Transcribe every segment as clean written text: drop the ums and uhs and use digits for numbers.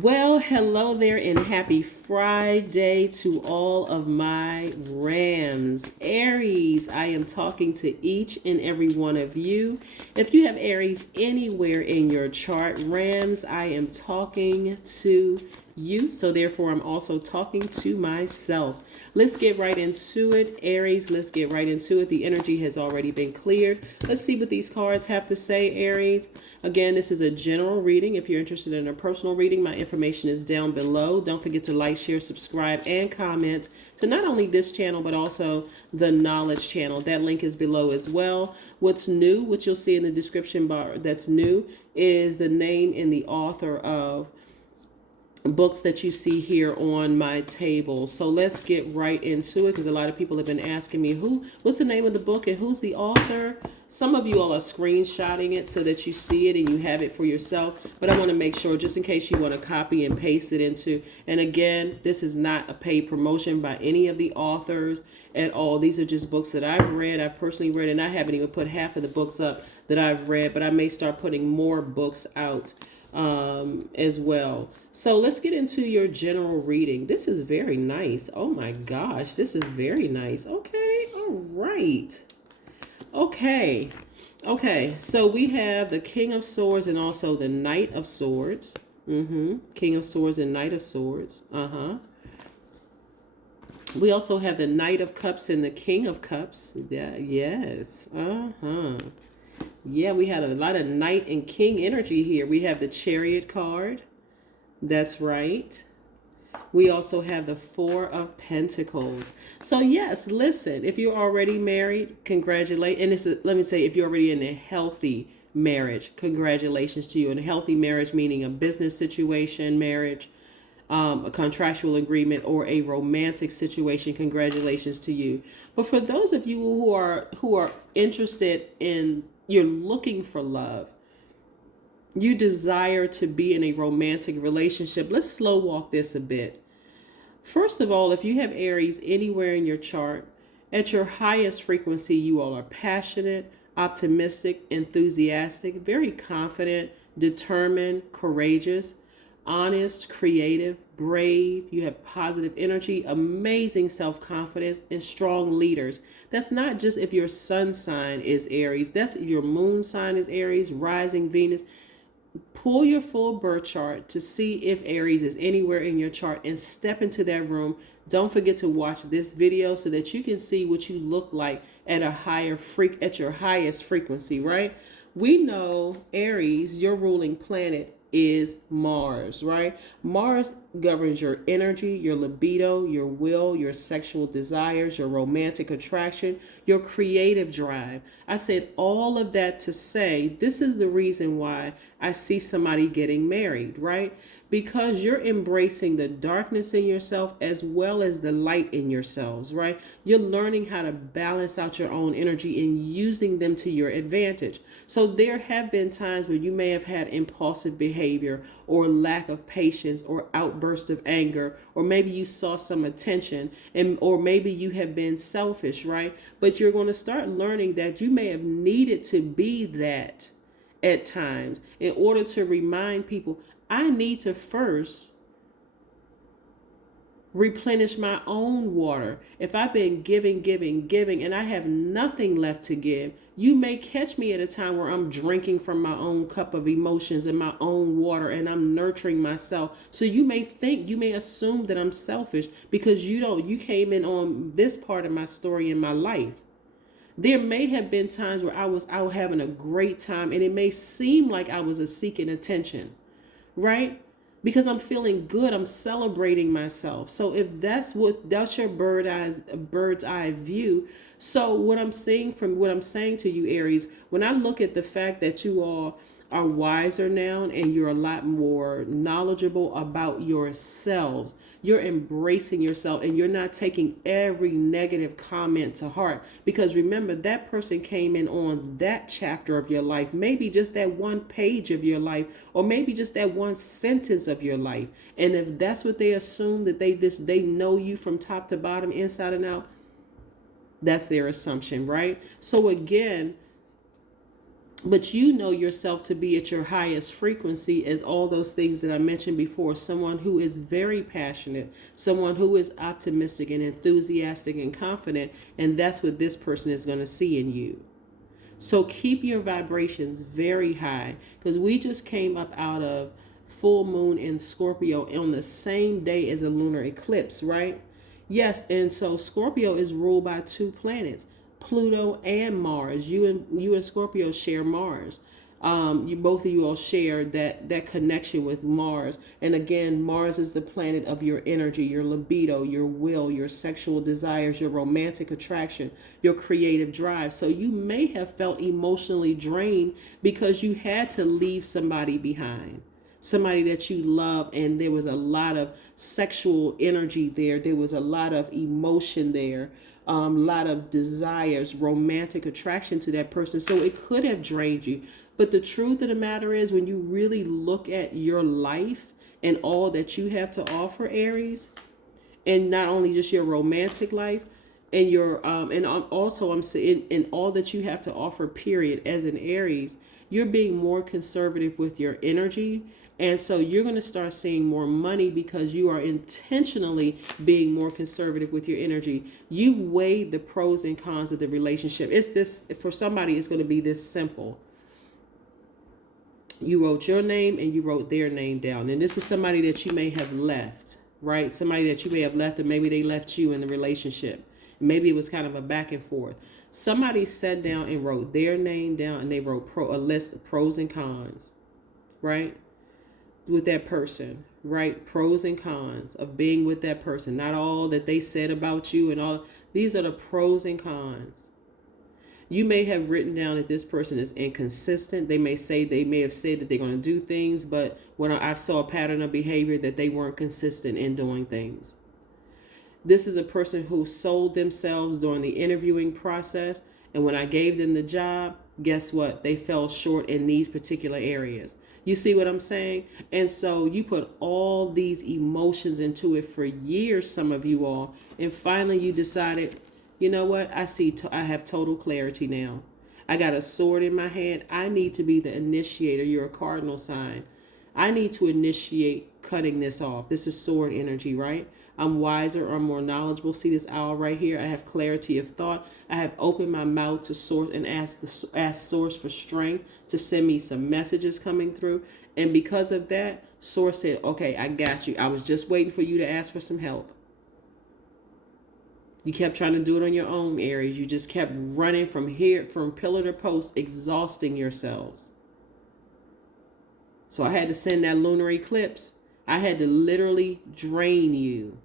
Well, hello there and happy Friday to all of my Rams. Aries, I am talking to each and every one of you. If you have Aries anywhere in your chart, Rams, I am talking to you. So therefore, I'm also talking to myself. Let's get right into it. Aries, let's get right into it. The energy has already been cleared. Let's see what these cards have to say, Aries. Again, this is a general reading. If you're interested in a personal reading, my information is down below. Don't forget to like, share, subscribe, and comment to not only this channel, but also the Knowledge channel. That link is below as well. What's new, what you'll see in the description bar that's new, is the name and the author of books that you see here on my table. So let's get right into it, because a lot of people have been asking me what's the name of the book and who's the author. Some of you all are screenshotting it so that you see it and you have it for yourself, but I want to make sure, just in case you want to copy and paste it into. And again, this is not a paid promotion by any of the authors at all. These are just books that I've read, I've personally read, and I haven't even put half of the books up that I've read, but I may start putting more books out as well. So let's get into your general reading. This is very nice. Oh my gosh, this is very nice. Okay, all right. Okay, so we have the King of Swords and also the Knight of Swords. King of Swords and Knight of Swords. We also have the Knight of Cups and the King of Cups. Yeah, yes. Yeah, we had a lot of Knight and King energy here. We have the Chariot card. That's right. We also have the Four of Pentacles. So yes, listen, if you're already married, congratulations. And let me say, if you're already in a healthy marriage, congratulations to you. In a healthy marriage, meaning a business situation, marriage, a contractual agreement, or a romantic situation, congratulations to you. But for those of you who are interested in, you're looking for love, you desire to be in a romantic relationship, let's slow walk this a bit. First of all, if you have Aries anywhere in your chart, at your highest frequency, you all are passionate, optimistic, enthusiastic, very confident, determined, courageous, honest, creative, brave. You have positive energy, amazing self-confidence, and strong leaders. That's not just if your sun sign is Aries. That's if your moon sign is Aries, rising Venus. Pull your full birth chart to see if Aries is anywhere in your chart and step into that room. Don't forget to watch this video so that you can see what you look like at your highest frequency, right? We know Aries, your ruling planet is Mars, right? Mars governs your energy, your libido, your will, your sexual desires, your romantic attraction, your creative drive. I said all of that to say this is the reason why I see somebody getting married, right? Because you're embracing the darkness in yourself as well as the light in yourselves, right? You're learning how to balance out your own energy and using them to your advantage. So there have been times where you may have had impulsive behavior or lack of patience or outburst of anger, or maybe you saw some attention, or maybe you have been selfish, right? But you're going to start learning that you may have needed to be that at times in order to remind people, I need to first replenish my own water. If I've been giving, and I have nothing left to give, you may catch me at a time where I'm drinking from my own cup of emotions and my own water, and I'm nurturing myself. So you may assume that I'm selfish because you came in on this part of my story in my life. There may have been times where I was out having a great time, and it may seem like I was seeking attention, right? Because I'm feeling good, I'm celebrating myself. So if that's your bird's eye view. So what I'm saying to you, Aries, when I look at the fact that you all are wiser now and you're a lot more knowledgeable about yourselves, you're embracing yourself and you're not taking every negative comment to heart. Because remember, that person came in on that chapter of your life, maybe just that one page of your life, or maybe just that one sentence of your life. And if that's what they assume, that they know you from top to bottom, inside and out, that's their assumption, right? So again, But you know yourself to be at your highest frequency as all those things that I mentioned before. Someone who is very passionate, someone who is optimistic and enthusiastic and confident. And that's what this person is going to see in you. So keep your vibrations very high, because we just came up out of full moon in Scorpio on the same day as a lunar eclipse, right? Yes, and so Scorpio is ruled by two planets, Pluto and Mars. You and Scorpio share Mars. You both of you all share that connection with Mars. And again, Mars is the planet of your energy, your libido, your will, your sexual desires, your romantic attraction, your creative drive. So you may have felt emotionally drained because you had to leave somebody behind, somebody that you love, and there was a lot of sexual energy there. There was a lot of emotion there, a lot of desires, romantic attraction to that person. So it could have drained you. But the truth of the matter is, when you really look at your life and all that you have to offer, Aries, and not only just your romantic life and your and also I'm saying in all that you have to offer, period, as an Aries, you're being more conservative with your energy. And so you're going to start seeing more money because you are intentionally being more conservative with your energy. You weighed the pros and cons of the relationship. It's this, for somebody, it's going to be this simple. You wrote your name and you wrote their name down. And this is somebody that you may have left, right? Somebody that you may have left, and maybe they left you in the relationship. Maybe it was kind of a back and forth. Somebody sat down and wrote their name down, and they wrote a list of pros and cons, right? With that person, right? Pros and cons of being with that person. Not all that they said about you and all. These are the pros and cons. You may have written down that this person is inconsistent. They may have said that they're going to do things, but when I saw a pattern of behavior that they weren't consistent in doing things. This is a person who sold themselves during the interviewing process, and when I gave them the job, guess what? They fell short in these particular areas. You see what I'm saying? And so you put all these emotions into it for years, some of you all, and finally you decided, you know what? I have total clarity now. I got a sword in my hand. I need to be the initiator. You're a cardinal sign. I need to initiate cutting this off. This is sword energy, right? I'm wiser. I'm more knowledgeable. See this owl right here? I have clarity of thought. I have opened my mouth to source and ask source for strength to send me some messages coming through. And because of that, source said, okay, I got you. I was just waiting for you to ask for some help. You kept trying to do it on your own, Aries. You just kept running from pillar to post, exhausting yourselves. So I had to send that lunar eclipse. I had to literally drain you,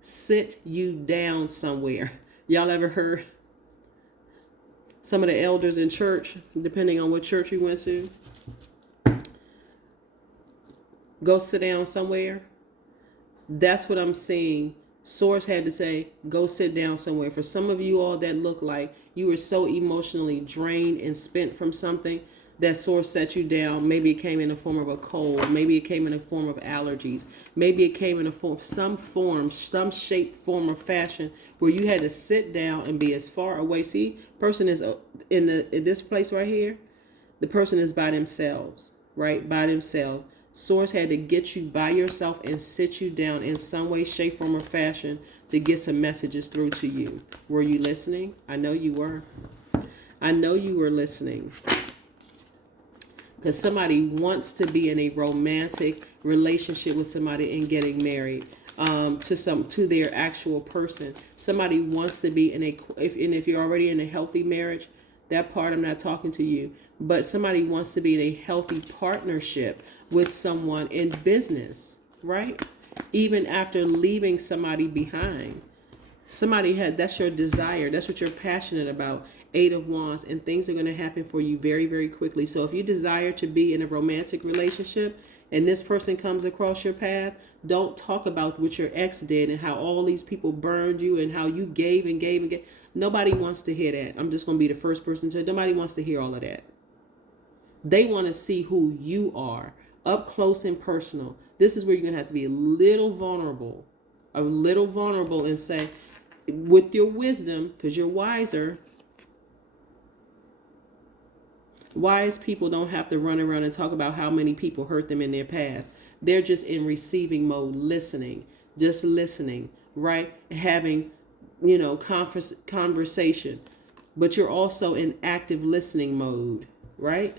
sit you down somewhere. Y'all ever heard some of the elders in church, depending on what church you went to, go sit down somewhere? That's what I'm seeing. Source had to say, go sit down somewhere. For some of you all, that looked like you were so emotionally drained and spent from something that source set you down. Maybe it came in the form of a cold. Maybe it came in the form of allergies. Maybe it came in some shape, form, or fashion where you had to sit down and be as far away. See, person is in this place right here. The person is by themselves, right? By themselves. Source had to get you by yourself and sit you down in some way, shape, form, or fashion to get some messages through to you. Were you listening? I know you were. I know you were listening. Because somebody wants to be in a romantic relationship with somebody and getting married to their actual person. Somebody wants to be if you're already in a healthy marriage, that part I'm not talking to you. But somebody wants to be in a healthy partnership with someone in business, right? Even after leaving somebody behind. That's your desire. That's what you're passionate about. 8 of Wands, and things are going to happen for you very, very quickly. So if you desire to be in a romantic relationship and this person comes across your path, don't talk about what your ex did and how all these people burned you and how you gave and gave and gave. Nobody wants to hear that. I'm just going to be the first person to. Nobody wants to hear all of that. They want to see who you are up close and personal. This is where you're going to have to be a little vulnerable and say, with your wisdom, because you're wiser, Wise people don't have to run around and talk about how many people hurt them in their past. They're just in receiving mode, listening, just listening, right? Having, conversation. But you're also in active listening mode, right?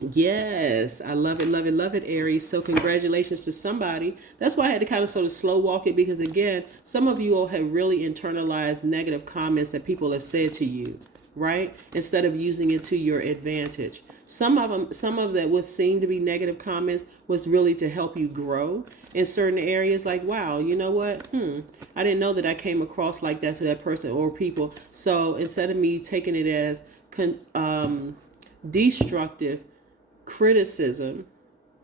Yes, I love it, love it, love it, Aries. So congratulations to somebody. That's why I had to kind of sort of slow walk it, because again, some of you all have really internalized negative comments that people have said to you, right? Instead of using it to your advantage. Some of that was seen to be negative comments was really to help you grow in certain areas. Like, wow, you know what? I didn't know that I came across like that to that person or people. So instead of me taking it as destructive criticism,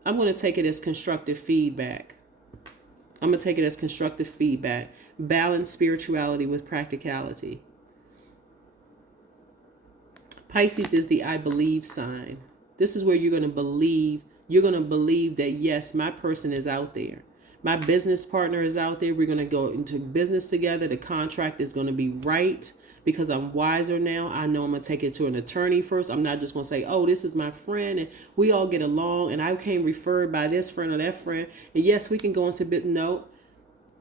I'm going to take it as constructive feedback. I'm going to take it as constructive feedback. Balance spirituality with practicality. Pisces is the I believe sign. This is where you're going to believe. You're going to believe that, yes, my person is out there. My business partner is out there. We're going to go into business together. The contract is going to be right because I'm wiser now. I know I'm going to take it to an attorney first. I'm not just going to say, oh, this is my friend and we all get along and I came referred by this friend or that friend. And yes, we can go into no.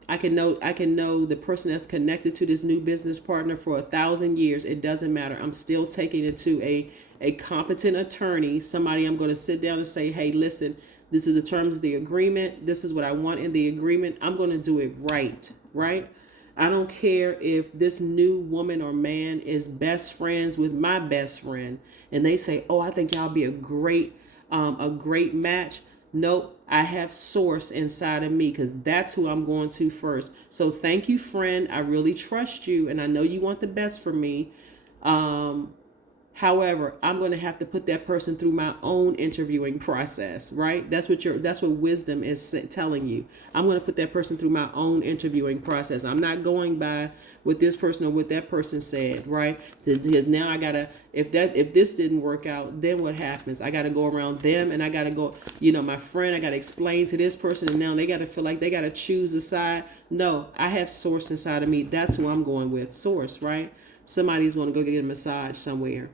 I can know the person that's connected to this new business partner for 1,000 years. It doesn't matter. I'm still taking it to a competent attorney, somebody I'm going to sit down and say, hey, listen, this is the terms of the agreement. This is what I want in the agreement. I'm going to do it right, right? I don't care if this new woman or man is best friends with my best friend and they say, oh, I think y'all be a great match. Nope, I have source inside of me because that's who I'm going to first. So thank you, friend. I really trust you and I know you want the best for me. However, I'm going to have to put that person through my own interviewing process, right? That's what wisdom is telling you. I'm going to put that person through my own interviewing process. I'm not going by what this person or what that person said, right? Because now I got to, if this didn't work out, then what happens? I got to go around them and I got to go, my friend, I got to explain to this person and now they got to feel like they got to choose a side. No, I have source inside of me. That's who I'm going with, source, right? Somebody's going to go get a massage somewhere.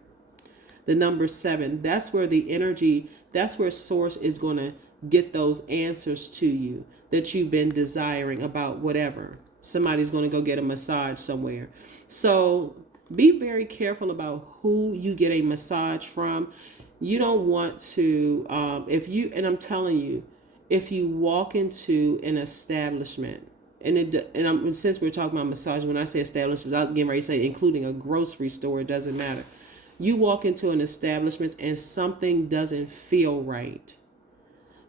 The number 7, that's where the energy, that's where source is going to get those answers to you that you've been desiring about whatever. Somebody's going to go get a massage somewhere. So be very careful about who you get a massage from. You don't want to, I'm telling you, if you walk into an establishment, since we're talking about massage, when I say establishment, I was getting ready to say including a grocery store, it doesn't matter. You walk into an establishment and something doesn't feel right.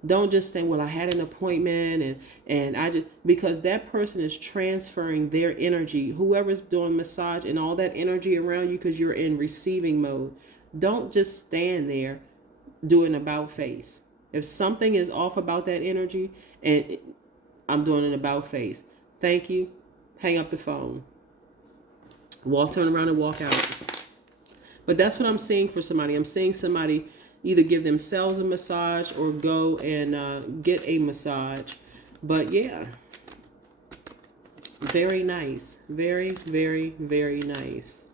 Don't just say, well, I had an appointment and I just, because that person is transferring their energy, whoever's doing massage and all that energy around you because you're in receiving mode. Don't just stand there doing about face. If something is off about that energy and I'm doing an about face, thank you, hang up the phone. Turn around and walk out. But that's what I'm seeing for somebody. I'm seeing somebody either give themselves a massage or go and get a massage. But yeah, very nice. Very, very, very nice.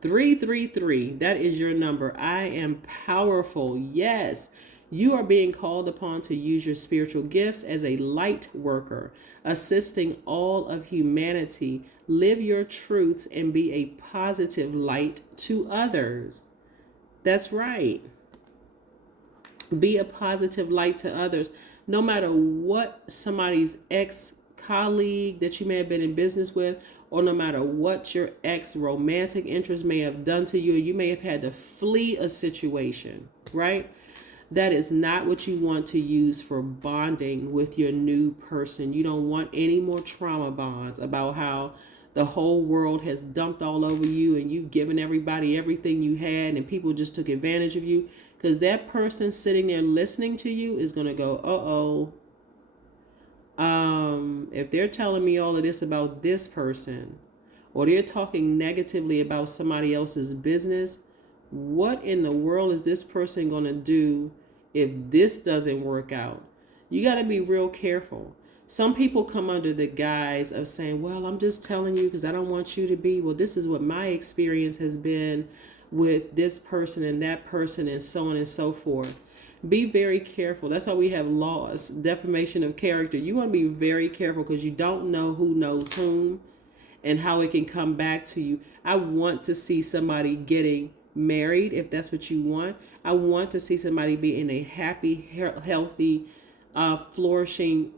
333, that is your number. I am powerful. Yes. You are being called upon to use your spiritual gifts as a light worker, assisting all of humanity. Live your truths and be a positive light to others. That's right. Be a positive light to others. No matter what somebody's ex-colleague that you may have been in business with, or no matter what your ex-romantic interest may have done to you, you may have had to flee a situation, right? That is not what you want to use for bonding with your new person. You don't want any more trauma bonds about how the whole world has dumped all over you and you've given everybody everything you had and people just took advantage of you. Because that person sitting there listening to you is going to go, if they're telling me all of this about this person, or they're talking negatively about somebody else's business, what in the world is this person going to do if this doesn't work out? You got to be real careful. Some people come under the guise of saying, well, I'm just telling you because I don't want you to be. Well, this is what my experience has been with this person and that person and so on and so forth. Be very careful. That's why we have laws, defamation of character. You want to be very careful because you don't know who knows whom and how it can come back to you. I want to see somebody getting married if that's what you want. I want to see somebody be in a happy, healthy, flourishing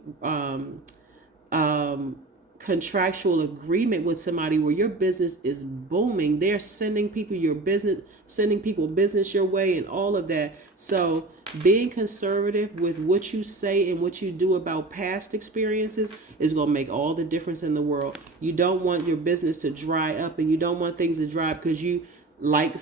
contractual agreement with somebody where your business is booming. They're sending people your business, sending people business your way and all of that. So being conservative with what you say and what you do about past experiences is going to make all the difference in the world. You don't want your business to dry up, and you don't want things to dry up because you like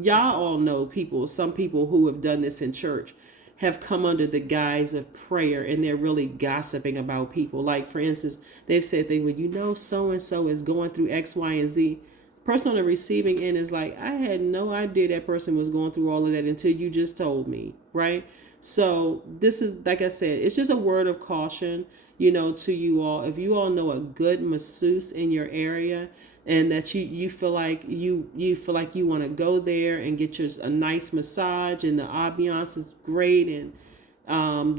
y'all all know some people who have done this in church have come under the guise of prayer, and they're really gossiping about people. Like, for instance, they've said things, well, so-and-so is going through X, Y, and Z. Person on the receiving end is like, I had no idea that person was going through all of that until you just told me, right? So this is, like I said, it's just a word of caution, to you all. If you all know a good masseuse in your area, and that you feel like you want to go there and get a nice massage, and the ambiance is great, and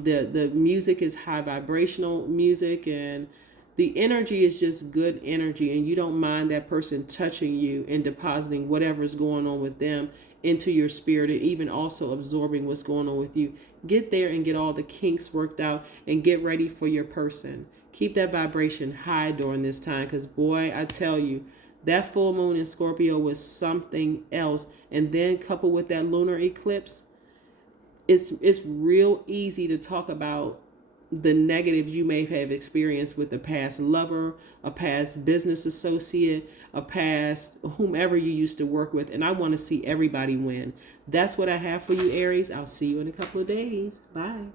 the music is high vibrational music, and the energy is just good energy, and you don't mind that person touching you and depositing whatever's going on with them into your spirit, and even also absorbing what's going on with you. Get there and get all the kinks worked out and get ready for your person. Keep that vibration high during this time, because boy, I tell you, that full moon in Scorpio was something else. And then coupled with that lunar eclipse, it's real easy to talk about the negatives you may have experienced with a past lover, a past business associate, a past whomever you used to work with. And I want to see everybody win. That's what I have for you, Aries. I'll see you in a couple of days. Bye.